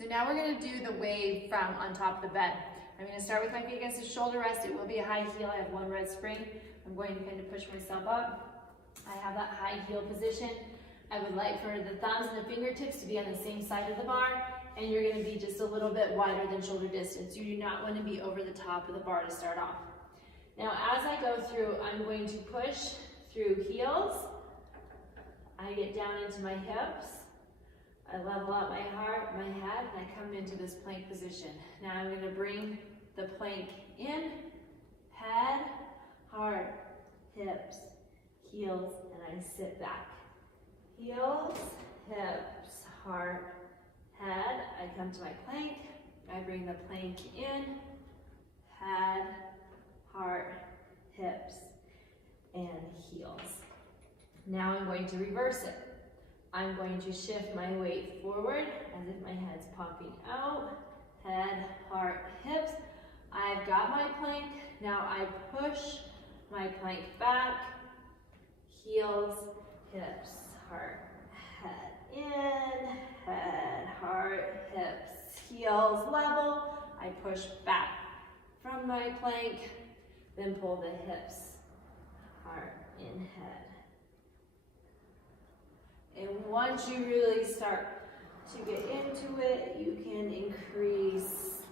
So now we're going to do the wave from on top of the bed. I'm going to start with my feet against the shoulder rest. It will be a high heel. I have one red spring. I'm going to kind of push myself up. I have that high heel position. I would like for the thumbs and the fingertips to be on the same side of the bar, and you're going to be just a little bit wider than shoulder distance. You do not want to be over the top of the bar to start off. Now as I go through, I'm going to push through heels. I get down into my hips. I level out my heart, my head, and I come into this plank position. Now I'm going to bring the plank in, head, heart, hips, heels, and I sit back. Heels, hips, heart, head. I come to my plank. I bring the plank in, head, heart, hips, and heels. Now I'm going to reverse it. I'm going to shift my weight forward as if my head's popping out. Head, heart, hips. I've got my plank. Now I push my plank back. Heels, hips, heart, head in, head, heart, hips, heels, level. I push back from my plank, then pull the hips, heart, in, head. And once you really start to get into it, you can increase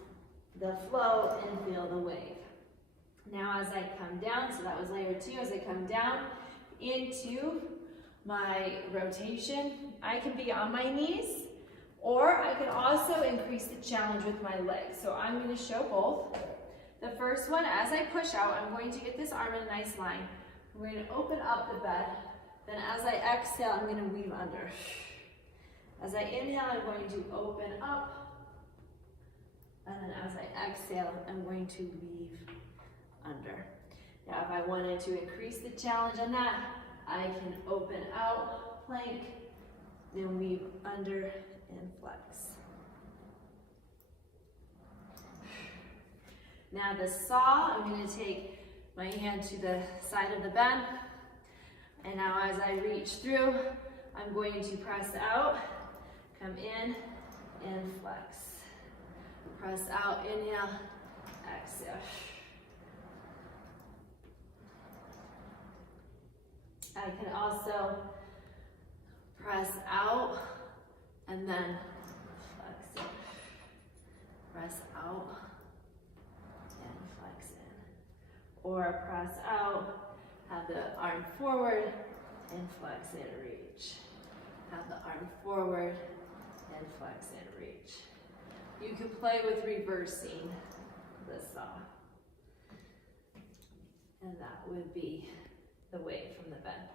the flow and feel the wave. Now as I come down, so that was layer 2, as I come down into my rotation, I can be on my knees, or I can also increase the challenge with my legs. So I'm going to show both. The first one, as I push out, I'm going to get this arm in a nice line. I'm going to open up the bed. Then as I exhale, I'm going to weave under. As I inhale, I'm going to open up. And then as I exhale, I'm going to weave under. Now if I wanted to increase the challenge on that, I can open out, plank, then weave under and flex. Now the saw, I'm going to take my hand to the side of the bed. And now as I reach through, I'm going to press out, come in, and flex. Press out, inhale, exhale. I can also press out and then flex in. Press out and flex in. Or press out, have the arm forward and flex and reach. Have the arm forward and flex and reach. You can play with reversing the saw. And that would be the wave from the bed.